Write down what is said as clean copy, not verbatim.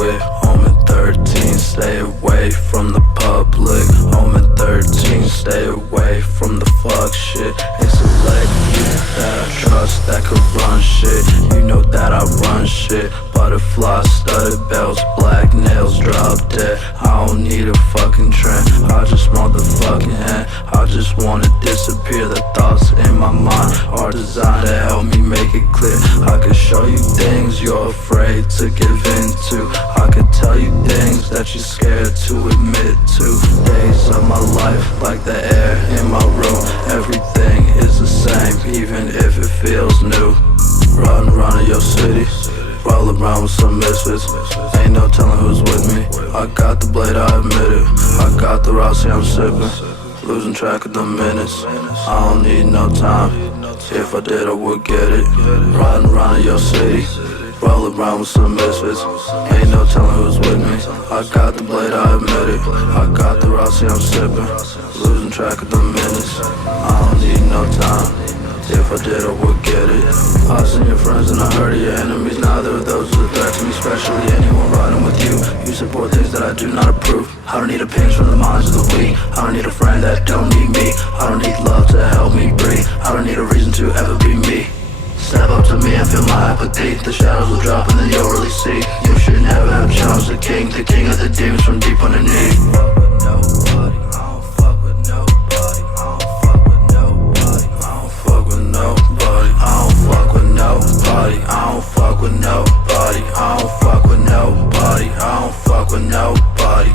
with OmenXIII, stay away from the public. OmenXIII, stay away from the fuck shit. It's a select few that I trust that could run shit. You know that I run shit. Butterfly, studded belts, black nails, drop dead. I don't need a fucking trend, I just want the fucking hand. I just wanna disappear, the thoughts in my mind are designed to help me make it clear. I could show you things you're afraid to give into. I could tell you things that you're scared to admit to. Days of my life like the air in my room. Everything is the same, even if it feels new. Riding around in your city, roll around with some misfits. Ain't no telling who's with me. I got the blade, I admit it. I got the Rossi, I'm sipping, losing track of the minutes. I don't need no time, if I did I would get it. Riding around in your city, roll around with some misfits. Ain't no telling who's with me. I got the blade, I admit it. I got the Rossi, I'm sipping, losing track of the minutes. I don't need no time, if I did I would get it. I seen your friends and I heard of your enemies. Neither of those is a threat to me, especially anyone riding with you. You support things that I do not approve. I don't need opinions from the minds of the weak. I don't need a friend that don't need me. I don't need love to help me breathe. I don't need a reason to ever be me. Step up to me and feel my apathy. The shadows will drop and then you'll really see. You should never have challenged the king of the demons from deep underneath. I don't fuck with nobody, I don't fuck with nobody, I don't fuck with nobody.